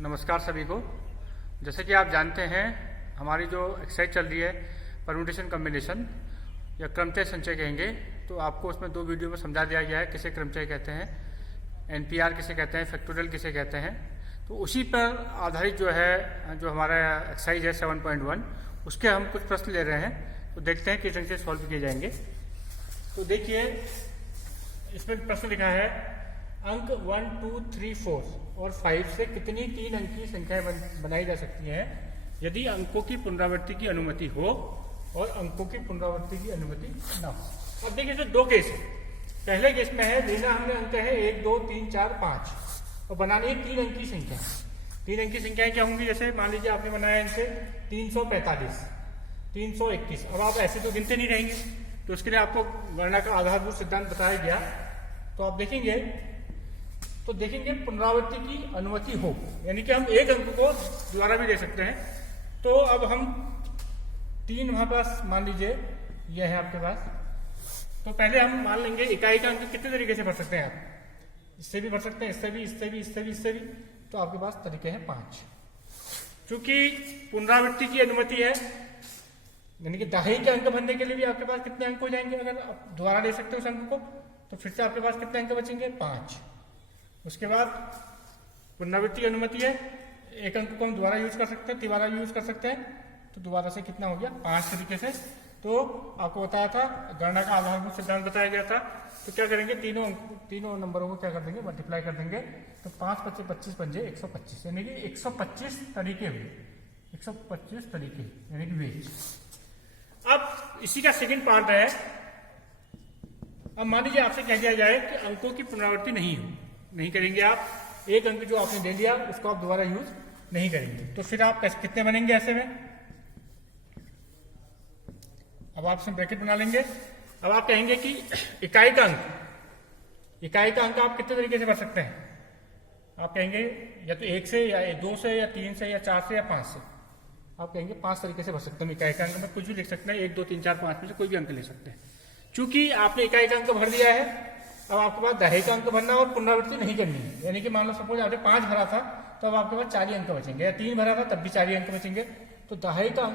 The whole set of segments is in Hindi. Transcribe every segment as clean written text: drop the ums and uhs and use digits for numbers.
नमस्कार सभी को। जैसे कि आप जानते हैं हमारी जो एक्सरसाइज चल रही है परम्यूटेशन कम्बिनेशन या क्रमचय संचय कहेंगे, तो आपको उसमें 2 वीडियो में समझा दिया गया है किसे क्रमचय कहते हैं, एनपीआर किसे कहते हैं, फैक्टोरियल किसे कहते हैं। तो उसी पर आधारित जो हमारा एक्सरसाइज है 7.1 उसके हम कुछ प्रश्न ले रहे हैं। तो देखते हैं किस ढंग से सॉल्व किए जाएंगे। तो देखिए इसमें प्रश्न लिखा है अंक 1, 2, 3, 4 और 5 से कितनी 3 अंक की संख्याएं बनाई जा सकती हैं यदि अंकों की पुनरावृत्ति की अनुमति हो और अंकों की पुनरावृत्ति की अनुमति न हो। अब देखिए जो 2 केस है, पहले केस में है लेना हमने अंक है 1, 2, 3, 4, 5 और बनानी है 3 अंक की संख्या। 3 अंक की संख्याएं क्या होंगी? जैसे मान लीजिए आपने बनाया इनसे 345, 321। अब आप ऐसे तो गिनते नहीं रहेंगे, तो उसके लिए आपको गणना का आधारभूत सिद्धांत बताया गया। तो आप देखेंगे पुनरावृत्ति की अनुमति हो, यानी कि हम एक अंक को दोबारा भी ले सकते हैं। तो अब हम 3 वहां पास मान लीजिए यह है आपके पास, तो पहले हम मान लेंगे इकाई का अंक कितने तरीके से भर सकते हैं आप? इससे भी भर सकते हैं, इससे भी, इससे भी, इससे भी, इससे भी। तो आपके पास तरीके हैं 5। चूंकि पुनरावृत्ति की अनुमति है, यानी कि दहाई के अंक भरने के लिए भी आपके पास कितने अंक हो जाएंगे? अगर आप दोबारा ले सकते हो उस अंक को, तो फिर से आपके पास कितने अंक बचेंगे? 5। उसके बाद पुनरावृत्ति अनुमति है, एक अंक को हम दोबारा यूज कर सकते हैं, तिबारा यूज कर सकते हैं। तो दोबारा से कितना हो गया? 5 तरीके से। तो आपको बताया था गणना का आधारभूत सिद्धांत बताया गया था। तो क्या करेंगे, तीनों नंबरों को क्या कर देंगे? मल्टीप्लाई कर देंगे। तो 5, 25, 25 पंजे 125, यानी कि 125 तरीके हुए। 125 तरीके यानी कि वे। अब इसी का सेकंड पार्ट है, अब मान लीजिए आपसे कह दिया जाए कि अंकों की पुनरावृत्ति नहीं करेंगे आप, एक अंक जो आपने ले लिया उसको आप दोबारा यूज नहीं करेंगे। तो फिर आप कितने बनेंगे ऐसे में? अब आप इसमें ब्रैकेट बना लेंगे। अब आप कहेंगे कि इकाई का अंक आप कितने तरीके से भर सकते हैं? आप कहेंगे या तो 1 से या 2 से या 3 से या 4 से या 5 से। आप कहेंगे 5 तरीके से भर सकते हैं। इकाई का अंक में कुछ भी लिख सकते हैं, 1, 2, 3, 4, 5 में से कोई भी अंक ले सकते हैं। चूंकि आपने इकाई का अंक भर दिया है, अब आपके पास दहाई का अंक भरना और पुनरावृत्ति नहीं करनी है। यानी कि मान लो सपोज आपने 5 भरा था, तो अब आपके पास 4 ही अंक बचेंगे, या 3 भरा था तब भी 4 ही अंक बचेंगे। तो दहाई का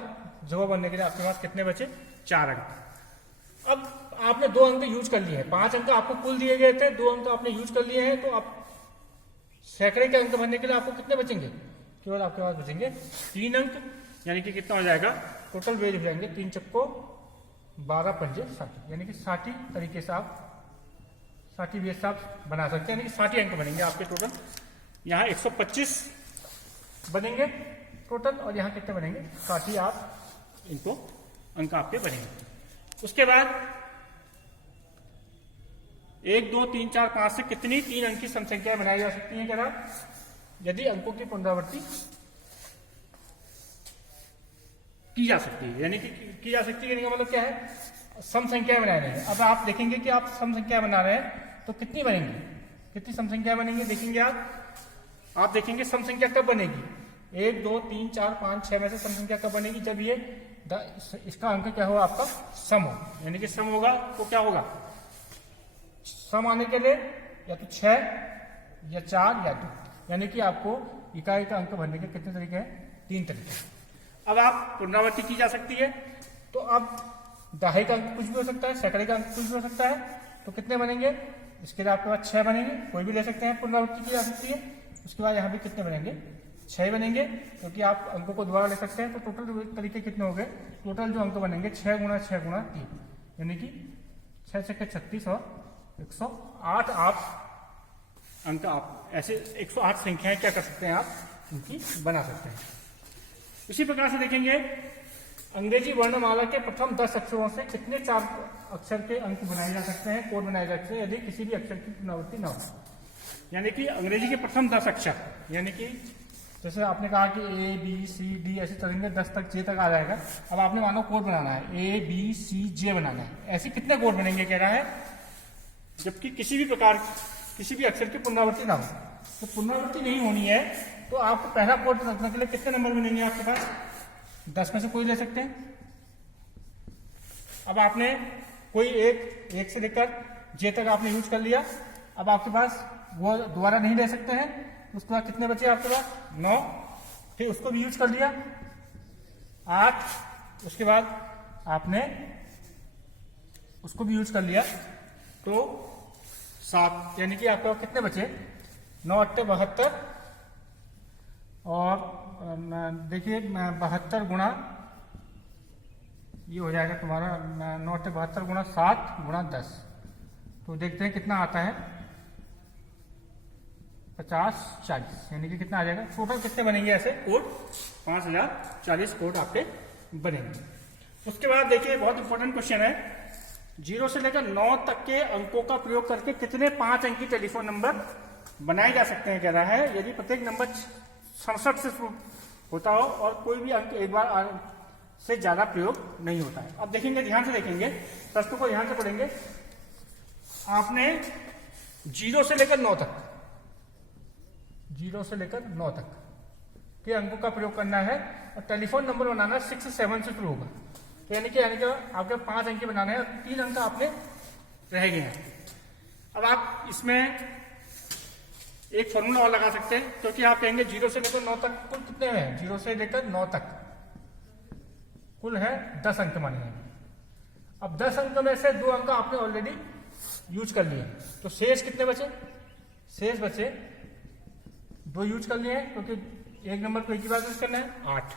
जवाब बनने के लिए आपके पास कितने बचे? 4 अंक। अब आपने 2 अंक यूज कर लिए हैं, 5 अंक आपको कुल दिए गए थे, 2 अंक आपने यूज कर लिए हैं। तो आप सैकड़े के अंक भरने के लिए आपको कितने बचेंगे? केवल आपके पास बचेंगे 3 अंक, यानी कि कितना हो जाएगा? टोटल वेज हो जाएंगे 3 चक्को 12 पंजे 60, यानी कि 60 तरीके से आप 60 वेज से आप बना सकते हैं, यानी कि 60 अंक बनेंगे आपके टोटल। यहाँ 125 बनेंगे टोटल, और यहाँ कितने बनेंगे? 60 आप इनको अंक आपके बनेंगे। उसके बाद 1, 2, 3, 4, 5 से कितनी 3 अंक की सम संख्याएं बनाई जा सकती हैं? क्या यदि अंकों की पुनरावृत्ति की जा सकती है, यानी कि की जा सकती है, मतलब क्या है? सम संख्याएं बना रहे हैं। अब आप देखेंगे कि आप सम संख्या बना रहे हैं तो कितनी बनेंगी, कितनी सम संख्या बनेंगी? देखेंगे आप देखेंगे सम संख्या कब बनेगी? 1, 2, 3, 4, 5, 6 में से सम संख्या कब बनेगी? जब ये इसका अंक क्या हो? आपका सम हो, यानी कि सम होगा। तो क्या होगा? सम आने के लिए या तो 6 या 4 या 2, यानी कि आपको इकाई का अंक भरने के कितने तरीके हैं? 3 तरीके। अब आप पुनरावृत्ति की जा सकती है, तो अब दहाई का अंक कुछ भी हो सकता है, सैकड़े का अंक कुछ भी हो सकता है। तो कितने बनेंगे? इसके लिए आपके पास 6 बनेंगे, कोई भी ले सकते हैं, पुनरावृत्ति की जा सकती है। उसके बाद यहाँ भी कितने बनेंगे? 6 बनेंगे, क्योंकि आप अंकों को दोबारा ले सकते हैं। तो टोटल तरीके कितने हो गए? टोटल जो अंक बनेंगे 6 गुणा 6 गुणा 3, यानी कि 6 छक्के 36 और 108 आप अंक आप ऐसे 108 संख्याएं क्या कर सकते हैं? आप उनकी बना सकते हैं। इसी प्रकार से देखेंगे अंग्रेजी वर्णमाला के प्रथम 10 अक्षरों से कितने 4 अक्षर के अंक बनाए जा सकते हैं, कोड बनाए जा सकते हैं यदि किसी भी अक्षर की पुनरावृत्ति न हो? यानी कि अंग्रेजी के प्रथम 10 अक्षर, यानी कि जैसे आपने कहा कि A, B, C, D ऐसे चलेंगे 10 तक, J तक आ जाएगा। अब आपने मानो कोड बनाना है, A, B, C, J बनाना है। ऐसे कितने कोड बनेंगे कह रहा है, जबकि किसी भी अक्षर की पुनरावृत्ति ना हो। तो पुनरावृत्ति नहीं होनी है, तो आपको पहला कोड रखने के लिए कितने नंबर बनेंगे आपके पास? 10 में से कोई ले सकते हैं। अब आपने कोई एक से लेकर J तक आपने यूज कर लिया। अब आपके पास वो दोबारा नहीं ले सकते हैं, उसके बाद कितने बचे आपके पास 9, फिर उसको भी यूज कर लिया 8, उसके बाद आपने उसको भी यूज कर लिया तो 7, यानी कि आपके पास कितने बचे 9 8 72 और देखिए 72 गुणा ये हो जाएगा तुम्हारा 9 8 72 गुणा 7 गुणा 10, तो देखते हैं कितना आता है 50 40, यानी कि कितना आ जाएगा टोटल कितने बनेंगे ऐसे कोड 5040 कोड आपके बनेंगे। उसके बाद देखिए बहुत इंपॉर्टेंट क्वेश्चन है, 0 से लेकर 9 तक के अंकों का प्रयोग करके कितने 5 अंकी टेलीफोन नंबर बनाए जा सकते हैं कह रहा है, यदि प्रत्येक नंबर 67 से शुरू होता हो और कोई भी अंक एक बार से ज्यादा प्रयोग नहीं होता है। अब देखेंगे, ध्यान से देखेंगे, प्रश्नों को ध्यान से पढ़ेंगे। आपने 0 से लेकर 9 तक 0 से लेकर 9 तक के अंकों का प्रयोग करना है और टेलीफोन नंबर बनाना 6 से 7 से शुरू होगा, तो यानी कि आपके 5 अंक बनाने हैं और 3 अंक आपने रह गए हैं। अब आप इसमें एक फॉर्मूला और लगा सकते हैं, क्योंकि आप कहेंगे 0 से लेकर 9 तक कुल कितने हैं, 0 से लेकर 9 तक कुल है 10 अंक मानिए। अब 10 अंक में से 2 अंक आपने ऑलरेडी यूज कर लिए, तो शेष कितने बचे, शेष बचे 2 यूज कर लिए हैं, क्योंकि एक नंबर को एक ही बार यूज करना है 8।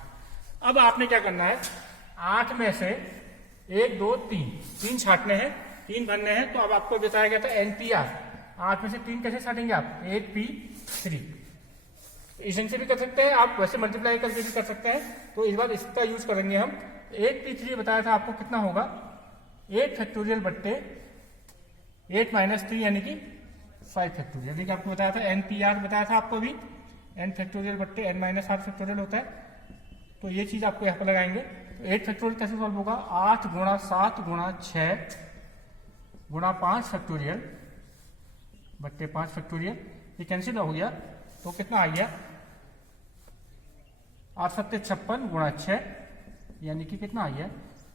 अब आपने क्या करना है 8 में से 1 2 3 छाटने हैं, 3 भरने हैं, तो अब आपको बताया गया था NPR, 8 में से 3 कैसे छाटेंगे आप 8P3, इसे भी कर सकते हैं आप, वैसे मल्टीप्लाई करके भी कर सकते हैं, तो इस बार इसका यूज करेंगे हम। 8P3 बताया था आपको कितना होगा 8 फैक्टोरियल बट्टे 8 माइनस 3 यानी कि 5 फैक्टोरियल, यानी कि आपको बताया था NPR बताया था आपको भी, n फैक्टोरियल बट्टे n माइनस 8 फैक्टोरियल होता है, तो ये चीज आपको यहाँ पर लगाएंगे। तो 8 फैक्टोरियल कैसे सॉल्व होगा 8 गुणा 7 गुणा 6 गुणा 5 फैक्टोरियल बट्टे 5 फैक्टोरियल, ये कैंसिल हो गया, तो कितना आ गया 8 7 56 गुणा 6, यानी कि कितना आ गया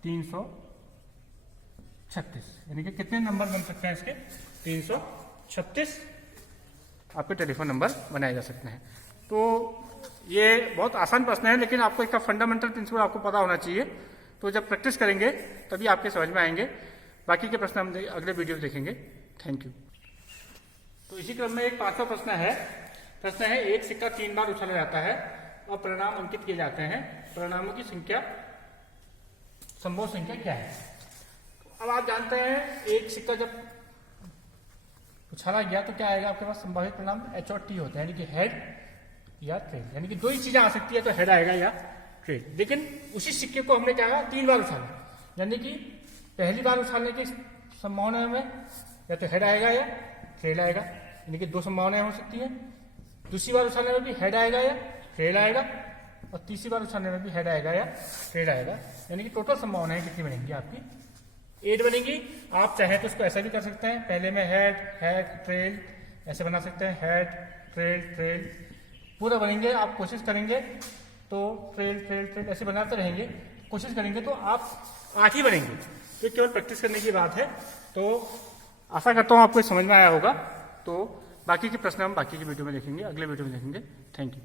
336, यानी कि कितने नंबर बन सकते हैं इसके 336 आपके टेलीफोन नंबर बनाए जा सकते हैं। तो ये बहुत आसान प्रश्न है, लेकिन आपको इसका फंडामेंटल प्रिंसिपल आपको पता होना चाहिए, तो जब प्रैक्टिस करेंगे तभी आपके समझ में आएंगे। बाकी के प्रश्न हम अगले वीडियो में देखेंगे। Thank you. तो इसी क्रम में एक 5वां प्रश्न है एक सिक्का 3 बार उछाला जाता है और परिणाम अंकित किए जाते हैं, परिणामों की संख्या संभव संख्या क्या है। अब आप जानते हैं एक सिक्का जब उछाला गया तो क्या आएगा आपके पास संभावित परिणाम H और T होता है, यानी कि हेड या टेल, यानी कि 2 ही चीजें आ सकती है, तो हेड आएगा या टेल। लेकिन उसी सिक्के को हमने क्या कहा 3 बार उछाला, यानी कि पहली बार उछालने की संभावना में या तो हेड आएगा या टेल आएगा, यानी कि 2 संभावनाएं हो सकती है। दूसरी बार उछालने में भी हेड आएगा या टेल आएगा, और तीसरी बार उछालने में भी हेड आएगा या टेल आएगा, यानी कि टोटल संभावनाएं कितनी बनेंगी आपकी 8 बनेंगी। आप चाहे तो इसको ऐसा भी कर सकते हैं, पहले में हेड हेड ट्रेल ऐसे बना सकते हैं, हेड ट्रेल ट्रेल पूरा बनेंगे। आप कोशिश करेंगे तो ट्रेल ट्रेल ट्रेल ऐसे बनाते रहेंगे, कोशिश करेंगे तो आप 8 ही बनेंगे, तो केवल प्रैक्टिस करने की बात है। तो आशा करता हूँ आपको समझ में आया होगा। तो बाकी के प्रश्न हम बाकी की वीडियो में देखेंगे, अगले वीडियो में देखेंगे। Thank you.